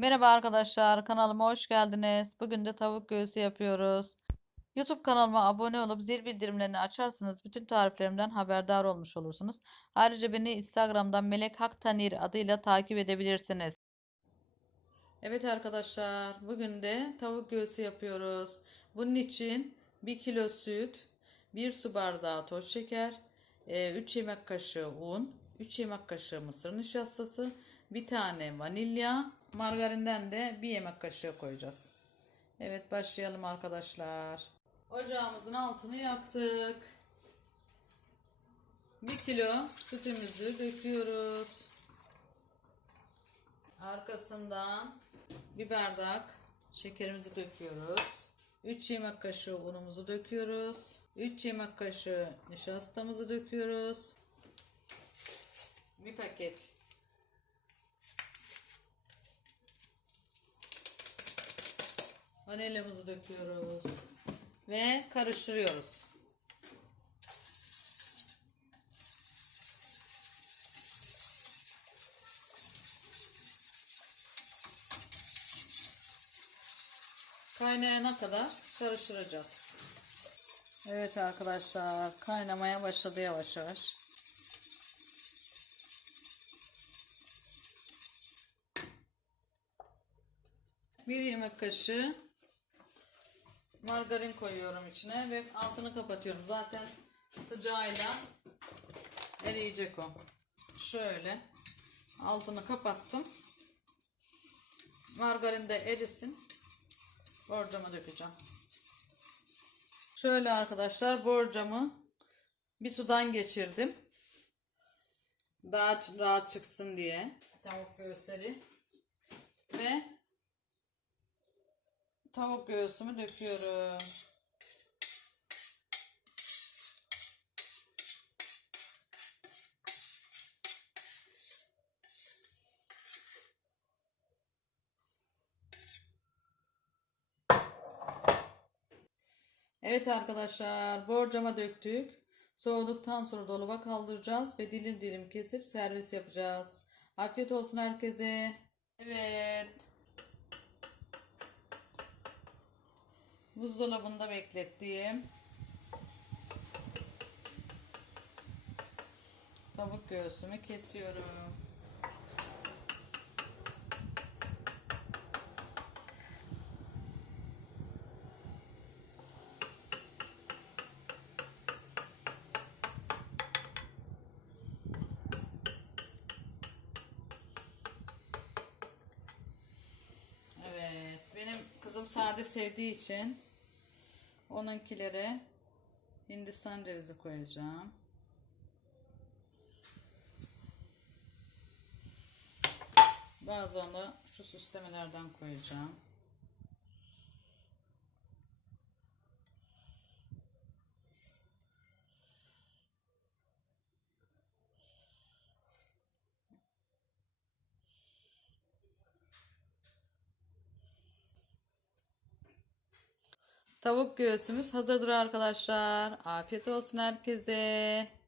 Merhaba arkadaşlar, kanalıma hoş geldiniz. Bugün de tavuk göğsü yapıyoruz. YouTube kanalıma abone olup zil bildirimlerini açarsanız bütün tariflerimden haberdar olmuş olursunuz. Ayrıca beni Instagram'dan Melek Haktanir adıyla takip edebilirsiniz. Evet arkadaşlar, bugün de tavuk göğsü yapıyoruz. Bunun için 1 kilo süt, 1 su bardağı toz şeker, 3 yemek kaşığı un, 3 yemek kaşığı mısır nişastası, bir tane vanilya, margarinden de bir yemek kaşığı koyacağız. Evet başlayalım arkadaşlar. Ocağımızın altını yaktık. 1 kilo sütümüzü döküyoruz. Arkasından bir bardak şekerimizi döküyoruz. 3 yemek kaşığı unumuzu döküyoruz. 3 yemek kaşığı nişastamızı döküyoruz. Bir paket vanilyamızı döküyoruz ve karıştırıyoruz. Kaynayana kadar karıştıracağız. Evet arkadaşlar kaynamaya başladı yavaş yavaş. Bir yemek kaşığı margarin koyuyorum içine ve altını kapatıyorum. Zaten sıcağıyla eriyecek o. Şöyle altını kapattım. Margarin de erisin. Borcama dökeceğim. Şöyle arkadaşlar borcamı bir sudan geçirdim. Daha rahat çıksın diye tavuk göğüsleri ve tavuk göğsümü döküyorum. Evet arkadaşlar borcama döktük. Soğuduktan sonra dolaba kaldıracağız ve dilim dilim kesip servis yapacağız. Afiyet olsun herkese. Evet. Buzdolabında beklettiğim tavuk göğsümü kesiyorum. Evet, benim kızım sade sevdiği için onunkilere Hindistan cevizi koyacağım. Bazen de şu süslemelerden koyacağım. Tavuk göğsümüz hazırdır arkadaşlar. Afiyet olsun herkese.